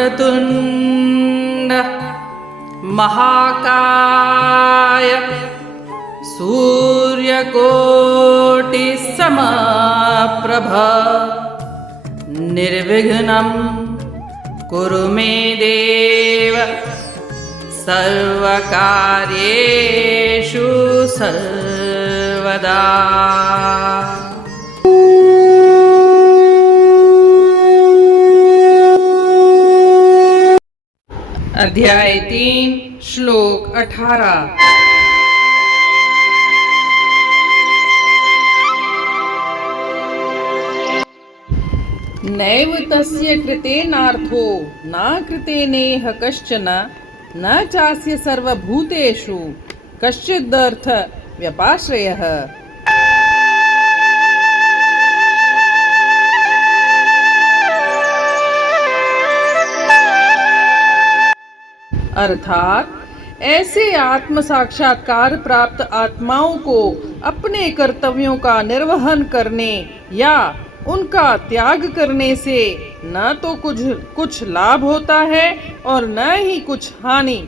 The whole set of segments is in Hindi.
वक्रतुण्ड महाकाय सूर्यकोटिसमप्रभ निर्विघ्नं कुरु मे देव सर्वकार्येषु सर्वदा। अध्याय 3 श्लोक 18। नैव तस्य कृतेनार्थो न कृतेनेह कश्चन न चास्य सर्वभूतेषु कश्चिदर्थ व्यपाश्रयः। अर्थात ऐसे आत्म साक्षात्कार प्राप्त आत्माओं को अपने कर्तव्यों का निर्वहन करने या उनका त्याग करने से न तो कुछ लाभ होता है और न ही कुछ हानि,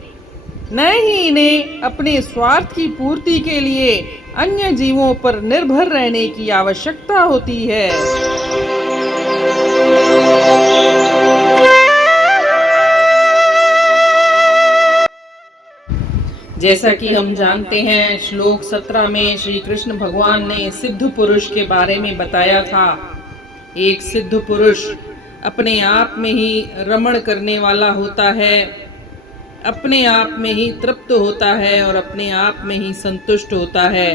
न ही इन्हें अपने स्वार्थ की पूर्ति के लिए अन्य जीवों पर निर्भर रहने की आवश्यकता होती है। जैसा कि हम जानते हैं, श्लोक 17 में श्री कृष्ण भगवान ने सिद्ध पुरुष के बारे में बताया था। एक सिद्ध पुरुष अपने आप में ही रमण करने वाला होता है, अपने आप में ही तृप्त होता है और अपने आप में ही संतुष्ट होता है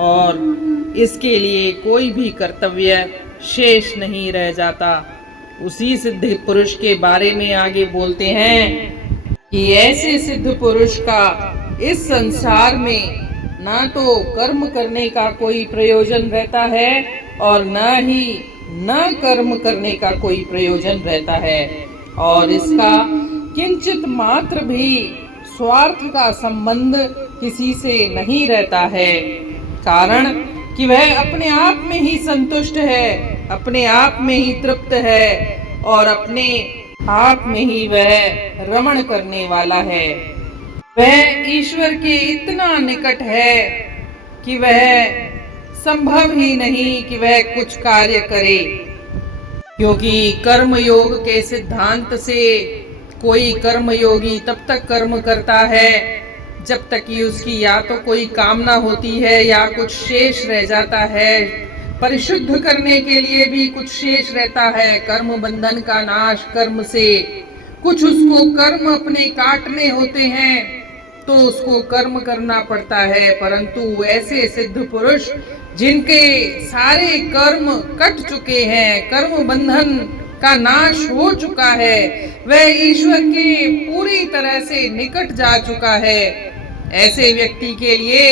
और इसके लिए कोई भी कर्तव्य शेष नहीं रह जाता। उसी सिद्ध पुरुष के बारे में आगे बोलते हैं कि ऐसे सिद्ध पुरुष का इस संसार में ना तो कर्म करने का कोई प्रयोजन रहता है और न कर्म करने का कोई प्रयोजन रहता है, और इसका किंचित मात्र भी स्वार्थ का संबंध किसी से नहीं रहता है। कारण कि वह अपने आप में ही संतुष्ट है, अपने आप में ही तृप्त है और अपने आप में ही वह रमण करने वाला है। वह ईश्वर के इतना निकट है कि वह संभव ही नहीं कि वह कुछ कार्य करे, क्योंकि कर्म योग के सिद्धांत से कोई कर्मयोगी तब तक कर्म करता है जब तक कि उसकी या तो कोई कामना होती है या कुछ शेष रह जाता है। परिशुद्ध करने के लिए भी कुछ शेष रहता है, कर्म बंधन का नाश कर्म से। कुछ उसको कर्म अपने काटने होते हैं तो उसको कर्म करना पड़ता है, परंतु ऐसे सिद्ध पुरुष जिनके सारे कर्म कट चुके हैं, कर्म बंधन का नाश हो चुका है, वह ईश्वर के पूरी तरह से निकट जा चुका है, ऐसे व्यक्ति के लिए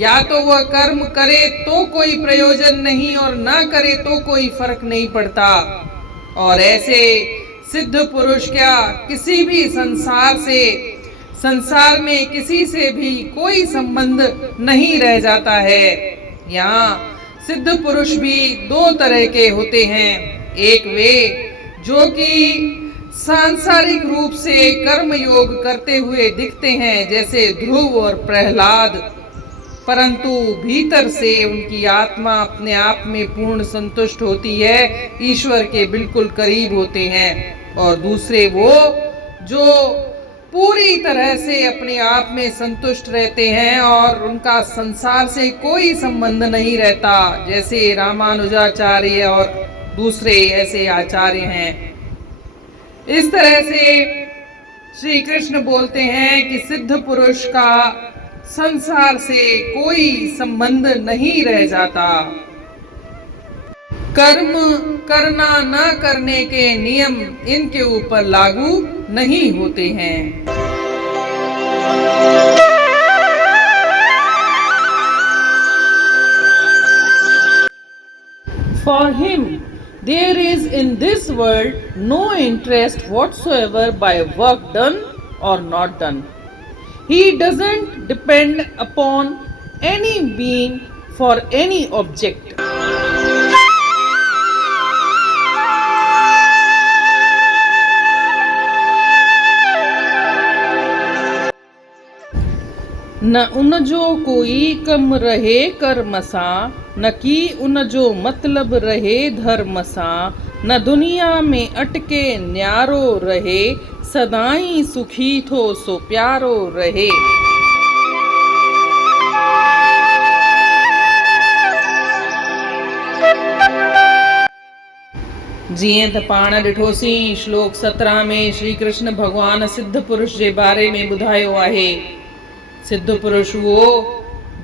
या तो वह कर्म करे तो कोई प्रयोजन नहीं और ना करे तो कोई फर्क नहीं पड़ता। और ऐसे सिद्ध पुरुष क्या किसी भी संसार में किसी से भी कोई संबंध नहीं रह जाता है। यहाँ सिद्ध पुरुष भी दो तरह के होते हैं। एक वे जो कि सांसारिक रूप से कर्म योग करते हुए दिखते हैं, जैसे ध्रुव और प्रहलाद, परंतु भीतर से उनकी आत्मा अपने आप में पूर्ण संतुष्ट होती है, ईश्वर के बिल्कुल करीब होते हैं। और दूसरे वो जो पूरी तरह से अपने आप में संतुष्ट रहते हैं और उनका संसार से कोई संबंध नहीं रहता, जैसे रामानुजाचार्य और दूसरे ऐसे आचार्य हैं। इस तरह से श्री कृष्ण बोलते हैं कि सिद्ध पुरुष का संसार से कोई संबंध नहीं रह जाता। कर्म करना न करने के नियम इनके ऊपर लागू नहीं होते हैं। For him, there is in this world no interest whatsoever by work done or not done. He doesn't depend upon any being for any object. न उन जो कोई कम रहे कर्म सां, न की उन जो मतलब रहे धर्म सां, न दुनिया में अटके न्यारो रहे, सदाई सुखी थो सो प्यारो रहे। जीअं त पाण ॾिठोसीं श्लोक 17 में श्री कृष्ण भगवान सिद्ध पुरुष जे बारे में ॿुधायो आहे। सिद्ध पुरुष उहो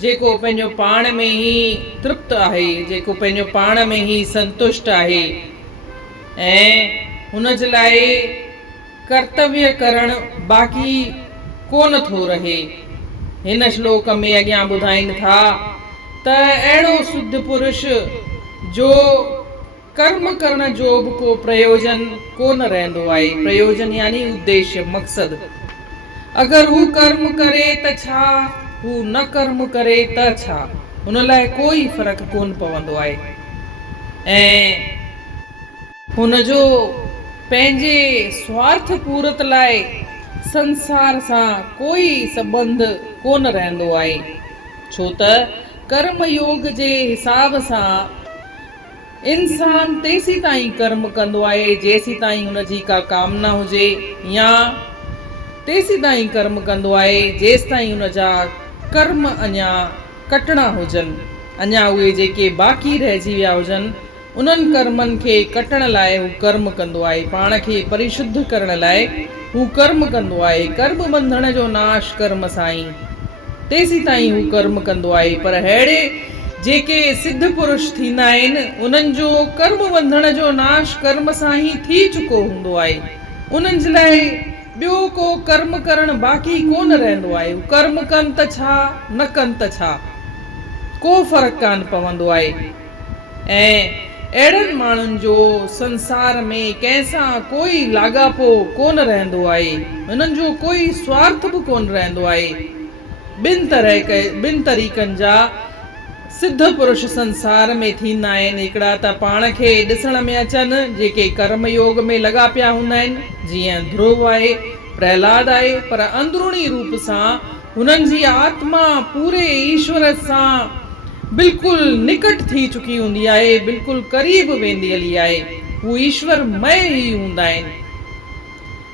जेको पंहिंजो पाण में ई तृप्त आहे, जेको पंहिंजो पाण में ई संतुष्ट आहे ऐं हुन जे लाइ कर्तव्य करणु बाक़ी कोन थो रहे। हिन श्लोक में अॻियां ॿुधाइनि था त अहिड़ो सिद्ध पुरुष जो कर्म करण जो बि को प्रयोजन कोन रहंदो आहे। प्रयोजन यानी उद्देश्य, मक़सद। अगरि हू कर्म करे त छा, हू न कर्म करे त छा, हुन लाइ कोई फ़र्क़ु कोन पवंदो आहे ऐं हुनजो पंहिंजे स्वार्थ पूरत लाइ संसार सां कोई संबंध कोन रहंदो आहे। छो त कर्म योग जे हिसाब सां इंसान तेसी ताईं कर्म कंदो आहे जेसी ताईं हुनजी का कामना हुजे, या तेसी ताईं कर्म कंदो आहे जेसि ताईं हुनजा कर्म अञा कटणा हुजनि। अञा उहे जेके बाक़ी रहिजी विया हुजनि उन्हनि कर्मनि खे कटण लाइ हू कर्म कंदो आहे, पाण खे परिशुद्ध करण लाइ हू कर्म कंदो आहे। कर्म बंधन जो नाश कर्म सां ई, तेसी ताईं हू कर्म कंदो आहे। पर अहिड़े जेके सिद्ध पुरुष थींदा आहिनि उन्हनि जो कर्म बंधन जो नाश कर्म सां ई थी चुको हूंदो आहे। उन्हनि जे लाइ ॿियो को कर्म करणु बाक़ी कोन रहंदो आहे। कर्म कनि त छा, न कनि त छा, को फ़र्क़ु कान पवंदो आहे। ऐं अहिड़नि माण्हुनि जो संसार में कंहिंसां कोई लाॻापो कोन रहंदो आहे, हुननि जो कोई स्वार्थ बि कोन रहंदो आहे। ॿिनि तरीक़नि जा सिद्ध पुरुष संसार में थींदा आहिनि। हिकिड़ा त पाण खे ॾिसण में अचनि जेके कर्म योग में लॻा पिया हूंदा आहिनि, जीअं ध्रुव आहे, प्रहलाद आहे, पर अंदरूनी रूप सां हुननि जी आत्मा पूरे ईश्वर सां बिल्कुलु निकट थी चुकी हूंदी आहे, बिल्कुलु क़रीब वेंदी हली आहे। हू ईश्वरमय ई हूंदा आहिनि।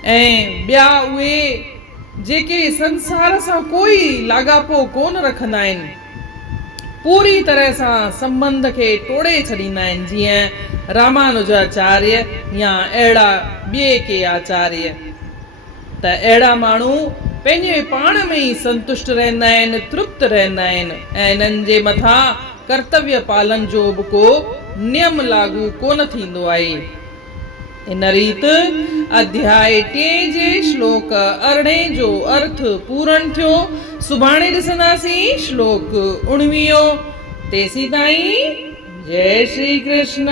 ऐं ॿिया उहे जेके संसार सां कोई लाॻापो कोन रखंदा आहिनि, पूरी तरह सां संबंध खे तोड़े छॾींदा आहिनि, जीअं रामानुजाचार्य या अहिड़ा ॿिए के आचार्य। त अहिड़ा माण्हू पंहिंजे पाण में ई संतुष्ट रहंदा आहिनि, तृप्त रहंदा आहिनि ऐं इन्हनि जे मथां कर्तव्य पालन जो बि को नियम लागू कोन थींदो आहे। इन रीति अध्याय 3 जे श्लोक 18 जो अर्थ पूर्ण थियो। सुभाणे ॾिसंदासीं श्लोक 19। तेसी ताईं जय श्री कृष्ण।